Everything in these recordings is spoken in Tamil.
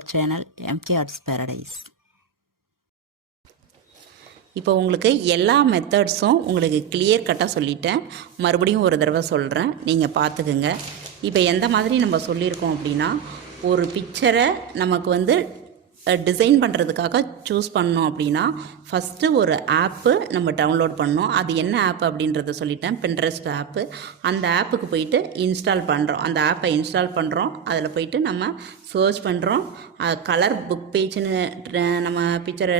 our channel MK Arts Paradise. இப்போ உங்களுக்கு எல்லா மெத்தட்ஸும் உங்களுக்கு கிளியர் கட்டாக சொல்லிட்டேன். மறுபடியும் ஒரு தடவை சொல்கிறேன், நீங்கள் பார்த்துக்குங்க. இப்போ எந்த மாதிரி நம்ம சொல்லியிருக்கோம் அப்படின்னா, ஒரு பிக்சரை நமக்கு டிசைன் பண்ணுறதுக்காக சூஸ் பண்ணோம் அப்படின்னா ஃபஸ்ட்டு ஒரு ஆப்பு நம்ம டவுன்லோட் பண்ணோம். அது என்ன ஆப்பு அப்படின்றத சொல்லிட்டேன், பின்ட்ரெஸ்ட் ஆப்பு. அந்த ஆப்புக்கு போயிட்டு இன்ஸ்டால் பண்ணுறோம். அந்த ஆப்பை இன்ஸ்டால் பண்ணுறோம். அதில் போயிட்டு நம்ம சர்ச் பண்ணுறோம். கலர் புக் பேஜ்னு நம்ம பிக்சரை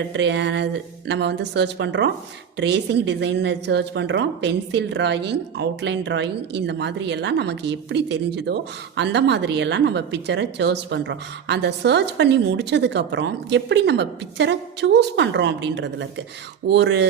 நம்ம சர்ச் பண்ணுறோம். ட்ரேசிங் டிசைன்னு சர்ச் பண்ணுறோம். பென்சில் ட்ராயிங், அவுட்லைன் ட்ராயிங், இந்த மாதிரியெல்லாம் நமக்கு எப்படி தெரிஞ்சுதோ அந்த மாதிரியெல்லாம் நம்ம பிக்சரை சர்ச் பண்ணுறோம். அந்த சர்ச் பண்ணி முடித்ததுக்கப்புறம் எப்படி நம்ம பிக்சரை சூஸ் பண்ணுறோம் அப்படின்றதுல இருக்குது. ஒரு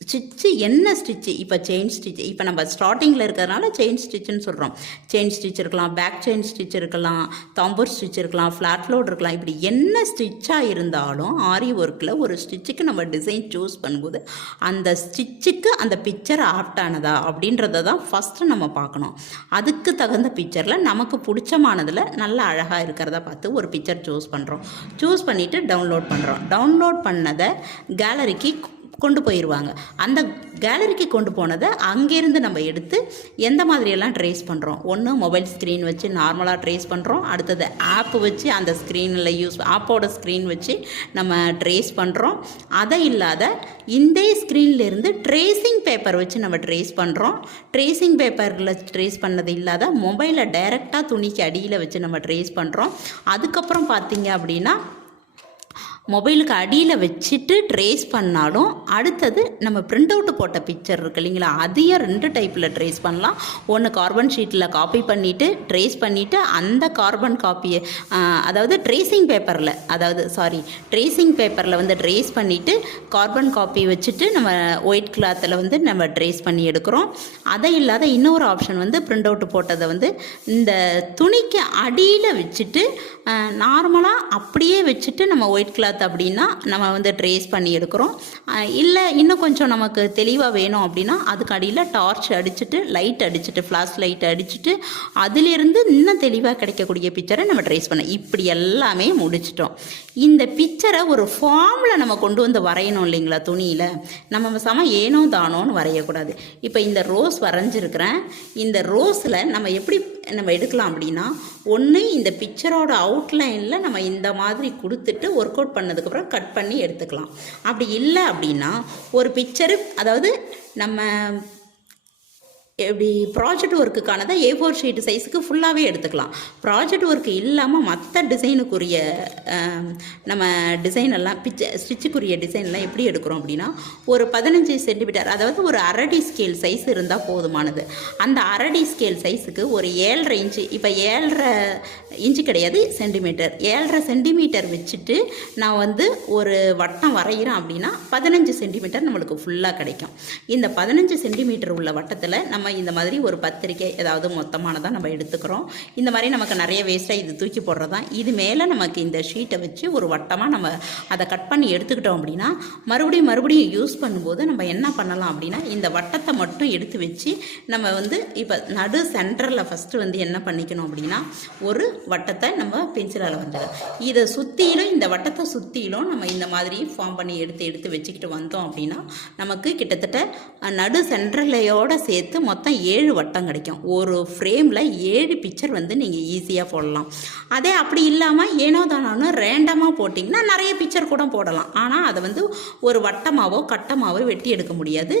ஸ்டிச்சு என்ன ஸ்டிச்சு, இப்போ செயின் ஸ்டிச், இப்போ நம்ம ஸ்டார்டிங்கில் இருக்கிறதுனால செயின் ஸ்டிச்சுன்னு சொல்கிறோம். செயின் ஸ்டிச் இருக்கலாம், பேக் செயின் ஸ்டிச் இருக்கலாம், தாம்பூர் ஸ்டிச் இருக்கலாம், ஃப்ளாட் லோட் இருக்கலாம். இப்படி என்ன ஸ்டிச்சாக இருந்தாலும் ஆரி ஒர்க்கில் ஒரு ஸ்டிச்சுக்கு நம்ம டிசைன் சூஸ் பண்ணும்போது அந்த ஸ்டிச்சுக்கு அந்த பிக்சர் ஆப்டானதா அப்படின்றத தான் ஃபஸ்ட்டு நம்ம பார்க்கணும். அதுக்கு தகுந்த பிக்சரில் நமக்கு பிடிச்சமானதில் நல்ல அழகாக இருக்கிறத பார்த்து ஒரு பிக்சர் சூஸ் பண்ணுறோம். சூஸ் பண்ணிவிட்டு டவுன்லோட் பண்ணுறோம். டவுன்லோட் பண்ணதை கேலரிக்கு கொண்டு போயிடுவாங்க. அந்த கேலரிக்கு கொண்டு போனதை அங்கேருந்து நம்ம எடுத்து எந்த மாதிரியெல்லாம் ட்ரேஸ் பண்ணுறோம். ஒன்று மொபைல் ஸ்க்ரீன் வச்சு நார்மலாக ட்ரேஸ் பண்ணுறோம். அடுத்தது ஆப்பு வச்சு அந்த ஸ்க்ரீனில் ஆப்போட ஸ்க்ரீன் வச்சு நம்ம ட்ரேஸ் பண்ணுறோம். அதை இல்லாத இந்த ஸ்க்ரீன்லேருந்து ட்ரேசிங் பேப்பர் வச்சு நம்ம ட்ரேஸ் பண்ணுறோம். ட்ரேசிங் பேப்பரில் ட்ரேஸ் பண்ணது இல்லாத மொபைலை டைரெக்டாக துணிக்கு அடியில் வச்சு நம்ம ட்ரேஸ் பண்ணுறோம். அதுக்கப்புறம் பார்த்திங்க அப்படின்னா மொபைலுக்கு அடியில் வச்சுட்டு ட்ரேஸ் பண்ணாலும் அடுத்தது நம்ம பிரிண்ட் அவுட்டு போட்ட பிக்சர் இருக்குது இல்லைங்களா, அதையும் 2 டைப்பில் ட்ரேஸ் பண்ணலாம். ஒன்று கார்பன் ஷீட்டில் காப்பி பண்ணிவிட்டு ட்ரேஸ் பண்ணிவிட்டு அந்த கார்பன் காப்பியை அதாவது ட்ரேசிங் பேப்பரில் ட்ரேஸ் பண்ணிவிட்டு கார்பன் காப்பி வச்சுட்டு நம்ம ஒயிட் கிளாத்தில் நம்ம ட்ரேஸ் பண்ணி எடுக்கிறோம். அதை இல்லாத இன்னொரு ஆப்ஷன் பிரிண்ட் அவுட்டு போட்டதை இந்த துணிக்கு அடியில் வச்சுட்டு நார்மலாக அப்படியே வச்சுட்டு நம்ம ஒயிட் கிளாத் அப்படின்னா நம்ம ட்ரேஸ் பண்ணி எடுக்கிறோம். இல்லை இன்னும் கொஞ்சம் நமக்கு தெளிவாக வேணும் அப்படின்னா அதுக்கு அடியில் டார்ச் அடிச்சுட்டு லைட் அடிச்சுட்டு ஃப்ளாஷ் லைட் அடிச்சுட்டு அதிலிருந்து இன்னும் தெளிவாக கிடைக்கக்கூடிய பிக்சரை நம்ம ட்ரேஸ் பண்ண. இப்படி எல்லாமே முடிச்சிட்டோம். இந்த பிக்சரை ஒரு ஃபார்மில் நம்ம கொண்டு வரையணும் இல்லைங்களா. துணியில் நம்ம ஏனோ தானோன்னு வரையக்கூடாது. இப்போ இந்த ரோஸ் வரைஞ்சிருக்கிறேன். இந்த ரோஸில் நம்ம எப்படி நம்ம எடுக்கலாம் அப்படின்னா, ஒன்று இந்த பிக்சரோட அவுட்லைனில் நம்ம இந்த மாதிரி கொடுத்துட்டு ஒர்க் அவுட் பண்ணதுக்கப்புறம் கட் பண்ணி எடுத்துக்கலாம். அப்படி இல்லை அப்படின்னா ஒரு பிக்சரு, அதாவது நம்ம எப்படி ப்ராஜெக்ட் ஒர்க்குக்கானதை A4 ஷீட்டு சைஸுக்கு ஃபுல்லாகவே எடுத்துக்கலாம். ப்ராஜெக்ட் ஒர்க்கு இல்லாமல் மற்ற டிசைனுக்குரிய நம்ம டிசைனெல்லாம் ஸ்டிச்சுக்குரிய டிசைன்லாம் எப்படி எடுக்கிறோம் அப்படின்னா, ஒரு 15 சென்டிமீட்டர், அதாவது ஒரு 1/2 ஸ்கேல் சைஸ் இருந்தால் போதுமானது. அந்த 1/2 ஸ்கேல் சைஸுக்கு ஒரு 7.5 இன்ச்சு, இப்போ 7.5 இன்ச்சு கிடையாது சென்டிமீட்டர், 7.5 சென்டிமீட்டர் வச்சுட்டு நான் ஒரு வட்டம் வரைகிறேன் அப்படின்னா 15 சென்டிமீட்டர் நம்மளுக்கு ஃபுல்லாக கிடைக்கும். இந்த 15 சென்டிமீட்டர் உள்ள வட்டத்தில் நம்ம இந்த மாதிரி ஒரு பத்திரிக்கை ஏதாவது மொத்தமானதாக நம்ம எடுத்துக்கிறோம். இந்த மாதிரி நமக்கு நிறைய வேஸ்ட்டாக இது தூக்கி போடுறதான். இது மேலே நமக்கு இந்த ஷீட்டை வச்சு ஒரு வட்டமாக நம்ம அதை கட் பண்ணி எடுத்துக்கிட்டோம் அப்படின்னா மறுபடியும் யூஸ் பண்ணும்போது நம்ம என்ன பண்ணலாம் அப்படின்னா, இந்த வட்டத்தை மட்டும் எடுத்து வச்சு நம்ம இப்போ நடு சென்டரில் ஃபஸ்ட்டு என்ன பண்ணிக்கணும் அப்படின்னா, ஒரு வட்டத்தை நம்ம பென்சிலால் இதை சுற்றிலும், இந்த வட்டத்தை சுற்றிலும் நம்ம இந்த மாதிரி ஃபார்ம் பண்ணி எடுத்து வச்சுக்கிட்டு வந்தோம் அப்படின்னா நமக்கு கிட்டத்தட்ட நடு சென்டர்லையோடு சேர்த்து மொத்தம் 7 வட்டம் கிடைக்கும். ஒரு ஃப்ரேமில் 7 பிக்சர் நீங்கள் ஈஸியாக போடலாம். அதே அப்படி இல்லாமல் ஏனோ தானோன்னு ரேண்டமாக போட்டிங்கன்னா நிறைய பிக்சர் கூட போடலாம். ஆனால் அதை ஒரு வட்டமாவோ கட்டமாவோ வெட்டி எடுக்க முடியாது.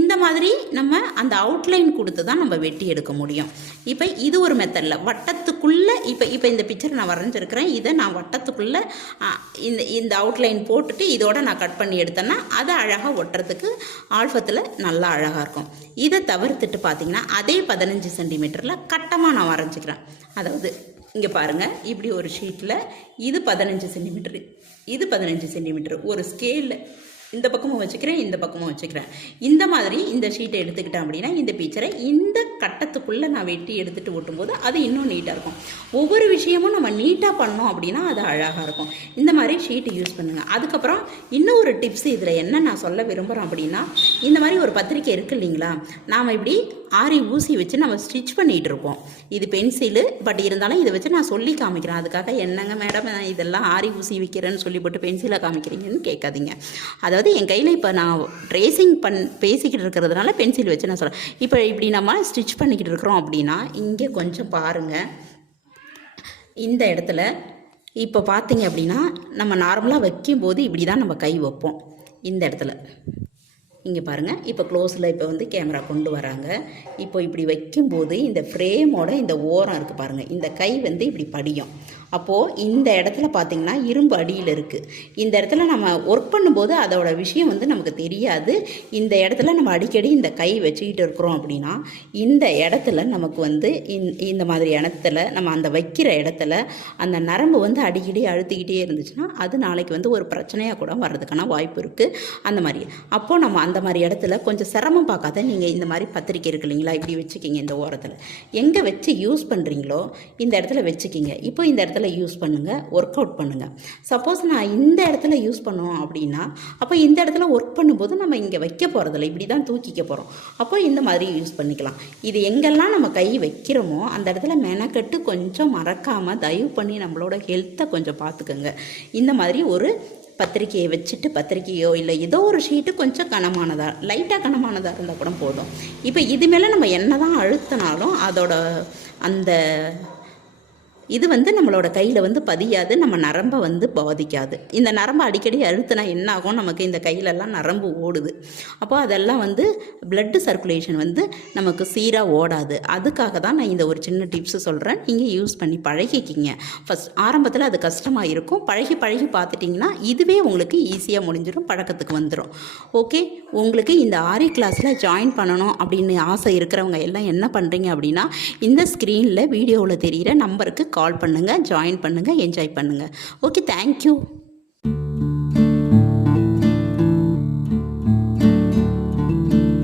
இந்த மாதிரி நம்ம அந்த அவுட்லைன் கொடுத்து தான் நம்ம வெட்டி எடுக்க முடியும். இப்போ இது ஒரு மெத்தடில் வட்டத்துக்குள்ளே இப்போ இந்த பிக்சர் நான் வரைஞ்சிருக்கிறேன். இதை நான் வட்டத்துக்குள்ளே இந்த அவுட்லைன் போட்டுட்டு இதோட நான் கட் பண்ணி எடுத்தேன்னா அதை அழகாக ஒட்டுறதுக்கு ஆல்ஃபத்தில் நல்லா அழகாக இருக்கும். இதை தவிர்த்துட்டு பார்த்தீங்கன்னா அதே 15 சென்டிமீட்டரில் கட்டமாக நான் வரைஞ்சிக்கிறேன். அதாவது இங்கே பாருங்கள், இப்படி ஒரு ஷீட்டில் இது 15 சென்டிமீட்டரு, இது 15 சென்டிமீட்டரு, ஒரு ஸ்கேலில் இந்த பக்கமும் வச்சுக்கிறேன், இந்த பக்கமும் வச்சுக்கிறேன். இந்த மாதிரி இந்த ஷீட்டை எடுத்துக்கிட்டேன் அப்படின்னா இந்த பிக்சரை இந்த கட்டத்துக்குள்ளே நான் வெட்டி எடுத்துகிட்டு ஓட்டும்போது அது இன்னும் நீட்டாக இருக்கும். ஒவ்வொரு விஷயமும் நம்ம நீட்டாக பண்ணோம் அப்படின்னா அது அழகாக இருக்கும். இந்த மாதிரி ஷீட்டு யூஸ் பண்ணுங்கள். அதுக்கப்புறம் இன்னும் ஒரு டிப்ஸ் இதில் என்ன நான் சொல்ல விரும்புகிறேன் அப்படின்னா, இந்த மாதிரி ஒரு பத்திரிக்கை இருக்குது இல்லைங்களா, நாம் இப்படி ஆரி ஊசி வச்சு நம்ம ஸ்டிச் பண்ணிகிட்டு இருப்போம். இது பென்சிலு, பட் இருந்தாலும் இதை வச்சு நான் சொல்லி காமிக்கிறேன். அதுக்காக என்னங்க மேடம் நான் இதெல்லாம் ஆரி ஊசி வைக்கிறேன்னு சொல்லி போட்டு பென்சிலை காமிக்கிறீங்கன்னு கேட்காதீங்க. அதாவது என் கையில் இப்போ நான் ட்ரேசிங் பேசிக்கிட்டு இருக்கிறதுனால பென்சில் வச்சு நான் சொல்கிறேன். இப்போ இப்படி நம்ம ஸ்டிச் பண்ணிக்கிட்டு இருக்கிறோம் அப்படின்னா இங்கே கொஞ்சம் பாருங்கள். இந்த இடத்துல இப்போ பார்த்தீங்க அப்படின்னா நம்ம நார்மலாக வைக்கும்போது இப்படி தான் நம்ம கை வைப்போம். இந்த இடத்துல இங்கே பாருங்கள், இப்போ க்ளோஸில் இப்போ வந்து கேமரா கொண்டு வராங்க. இப்போ இப்படி வைக்கும்போது இந்த ஃப்ரேமோட இந்த ஓரம் இருக்குது பாருங்கள், இந்த கை வந்து இப்படி படியும். அப்போது இந்த இடத்துல பார்த்திங்கன்னா இரும்பு அடியில் இருக்குது. இந்த இடத்துல நம்ம ஒர்க் பண்ணும்போது அதோட விஷயம் வந்து நமக்கு தெரியாது. இந்த இடத்துல நம்ம அடிக்கடி இந்த கை வச்சுக்கிட்டு இருக்கிறோம் அப்படின்னா இந்த இடத்துல நமக்கு வந்து இந்த மாதிரி இடத்துல நம்ம அந்த வைக்கிற இடத்துல அந்த நரம்பு வந்து அடிக்கடி அழுத்திக்கிட்டே இருந்துச்சுன்னா அது நாளைக்கு வந்து ஒரு பிரச்சனையாக கூட வர்றதுக்கான வாய்ப்பு இருக்குது. அந்த மாதிரி அப்போது நம்ம அந்த மாதிரி இடத்துல கொஞ்சம் சிரமம் பார்க்காத நீங்கள் இந்த மாதிரி பத்திரிக்கை இருக்கு இல்லைங்களா, இப்படி வச்சுக்கிங்க. இந்த ஓரத்தில் எங்கே வச்சு யூஸ் பண்ணுறீங்களோ இந்த இடத்துல வச்சுக்கிங்க. இப்போ இந்த இடத்துல யூஸ் பண்ணுங்கள், ஒர்க் அவுட் பண்ணுங்கள். சப்போஸ் நான் இந்த இடத்துல யூஸ் பண்ணோம் அப்படின்னா அப்போ இந்த இடத்துல ஒர்க் பண்ணும்போது நம்ம இங்கே வைக்க போகிறதில்ல, இப்படி தான் தூக்கிக்க போகிறோம். அப்போ இந்த மாதிரி யூஸ் பண்ணிக்கலாம். இது எங்கெல்லாம் நம்ம கை வைக்கிறோமோ அந்த இடத்துல மெனக்கட்டு கொஞ்சம் மறக்காமல் தயவு பண்ணி நம்மளோட ஹெல்த்தை கொஞ்சம் பார்த்துக்கோங்க. இந்த மாதிரி ஒரு பத்திரிக்கையை வச்சுட்டு பத்திரிக்கையோ இல்லை ஏதோ ஒரு ஷீட்டு கொஞ்சம் கனமானதாக லைட்டாக கனமானதாக இருந்தால் கூட போதும். இப்போ இது மேலே நம்ம என்ன தான் அழுத்தினாலும் அதோட அந்த இது வந்து நம்மளோட கையில் வந்து பதியாது, நம்ம நரம்பை வந்து பாதிக்காது. இந்த நரம்பை அடிக்கடி அழுத்தினா என்ன ஆகும், நமக்கு இந்த கையிலெல்லாம் நரம்பு ஓடுது. அப்போ அதெல்லாம் வந்து பிளட்டு சர்க்குலேஷன் வந்து நமக்கு சீராக ஓடாது. அதுக்காக தான் நான் இந்த ஒரு சின்ன டிப்ஸு சொல்கிறேன். நீங்கள் யூஸ் பண்ணி பழகிக்கிங்க. ஃபஸ்ட் ஆரம்பத்தில் அது கஷ்டமாக இருக்கும், பழகி பார்த்துட்டிங்கன்னா இதுவே உங்களுக்கு ஈஸியாக முடிஞ்சிடும், பழக்கத்துக்கு வந்துடும். ஓகே, உங்களுக்கு இந்த ஆரி கிளாஸில் ஜாயின் பண்ணணும் அப்படின்னு ஆசை இருக்கிறவங்க எல்லாம் என்ன பண்ணுறீங்க அப்படின்னா இந்த ஸ்க்ரீனில் வீடியோவில் தெரிகிற நம்பருக்கு கால் பண்ணுங்கள், ஜாயின் பண்ணுங்கள், என்ஜாய் பண்ணுங்கள். Okay, thank you.